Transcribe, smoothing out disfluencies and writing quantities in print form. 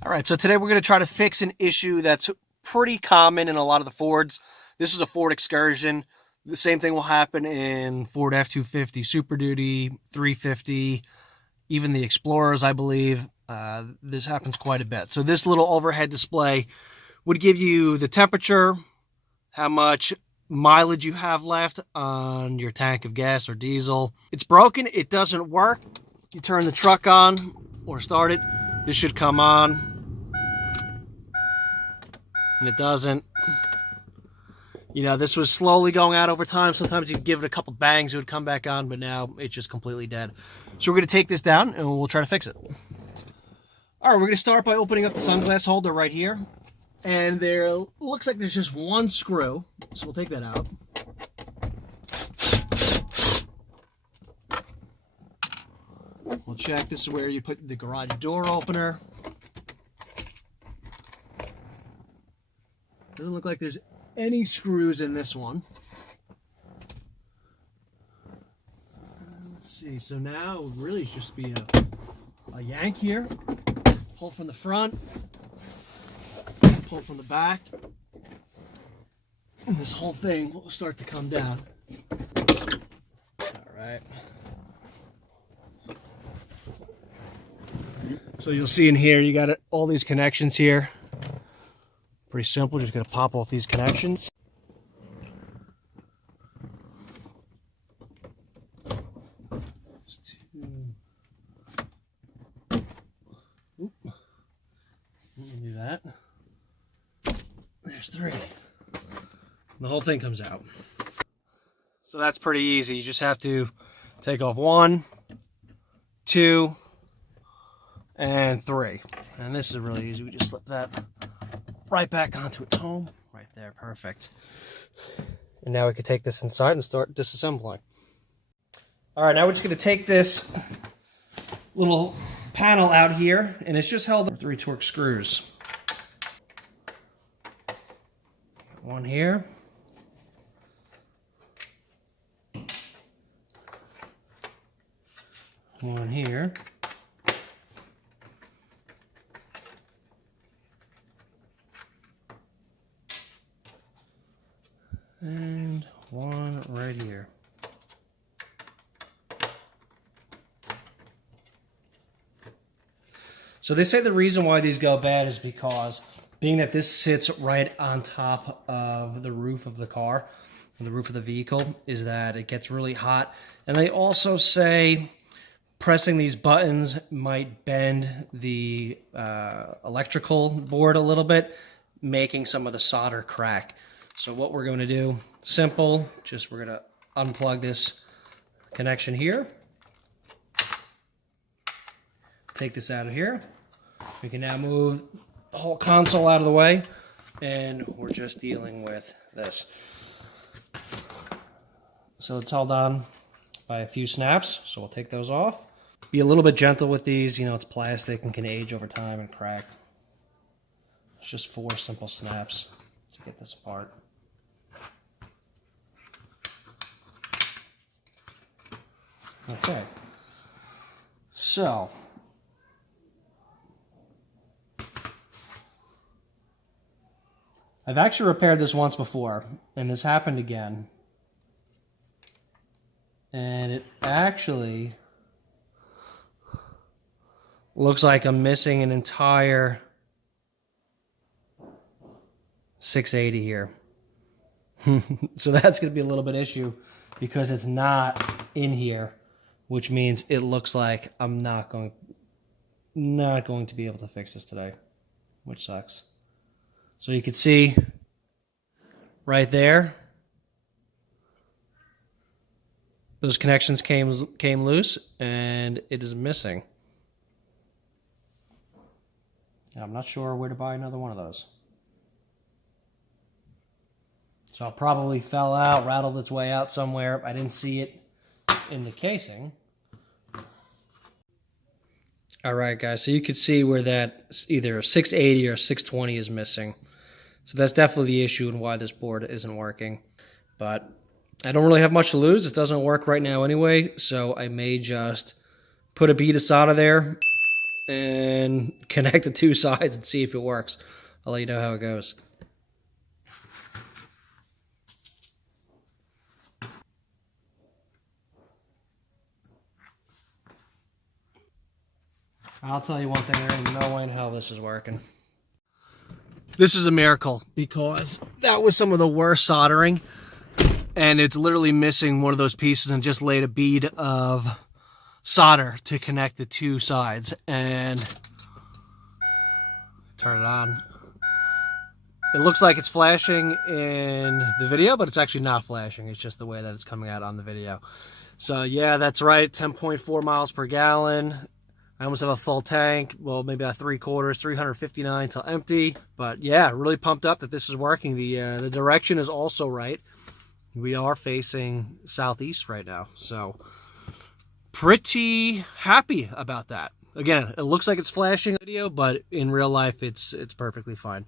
All right, so today we're going to try to fix an issue that's pretty common in a lot of the Fords. This is a Ford Excursion. The same thing will happen in Ford F250, Super Duty, 350, even the Explorers, I believe. This happens quite a bit. So this little overhead display would give you the temperature, how much mileage you have left on your tank of gas or diesel. It's broken. It doesn't work. You turn the truck on or start it. This should come on, and it doesn't. You know, this was slowly going out over time. Sometimes you'd give it a couple bangs, it would come back on, but now it's just completely dead. So we're going to take this down, and we'll try to fix it. All right, we're going to start by opening up the sunglass holder right here. And there looks like there's just one screw, so we'll take that out. We'll check. This is where you put the garage door opener. Doesn't look like there's any screws in this one. Let's see. So now it would really just be a yank here. Pull from the front. Pull from the back. And this whole thing will start to come down. All right. So you'll see in here, you got all these connections here. Pretty simple, just gonna pop off these connections. Oop. Let me do that. There's three. The whole thing comes out. So that's pretty easy. You just have to take off 1, 2, and 3. And this is really easy. We just slip that right back onto its home. Right there, perfect. And now we can take this inside and start disassembling. All right, now we're just gonna take this little panel out here, and it's just held with 3 Torx screws. One here. One here. And one right here. So they say the reason why these go bad is because being that this sits right on top of the roof of the car, the roof of the vehicle, is that it gets really hot. And they also say pressing these buttons might bend the electrical board a little bit, making some of the solder crack. So what we're going to do, simple, just we're going to unplug this connection here. Take this out of here. We can now move the whole console out of the way, and we're just dealing with this. So it's held on by a few snaps, so we'll take those off. Be a little bit gentle with these, you know, it's plastic and can age over time and crack. It's just 4 simple snaps to get this apart. Okay, so I've actually repaired this once before, and this happened again. And it actually looks like I'm missing an entire 680 here. So that's going to be a little bit issue because it's not in here, which means it looks like I'm not going to be able to fix this today, which sucks. So you can see right there, those connections came loose, and it is missing. I'm not sure where to buy another one of those. So it probably fell out, rattled its way out somewhere. I didn't see it in the casing. All right, guys, so you can see where that either a 680 or a 620 is missing. So that's definitely the issue and why this board isn't working. But I don't really have much to lose. It doesn't work right now anyway, so I may just put a bead of solder there and connect the two sides and see if it works. I'll let you know how it goes. I'll tell you one thing, there ain't no way in hell this is working. This is a miracle because that was some of the worst soldering, and it's literally missing one of those pieces and just laid a bead of solder to connect the two sides. And turn it on. It looks like it's flashing in the video, but it's actually not flashing. It's just the way that it's coming out on the video. So yeah, that's right, 10.4 miles per gallon. I almost have a full tank, well, maybe about 3/4, 359 till empty. But yeah, really pumped up that this is working. The direction is also right. We are facing southeast right now, so pretty happy about that. Again, it looks like it's flashing video, but in real life, it's perfectly fine.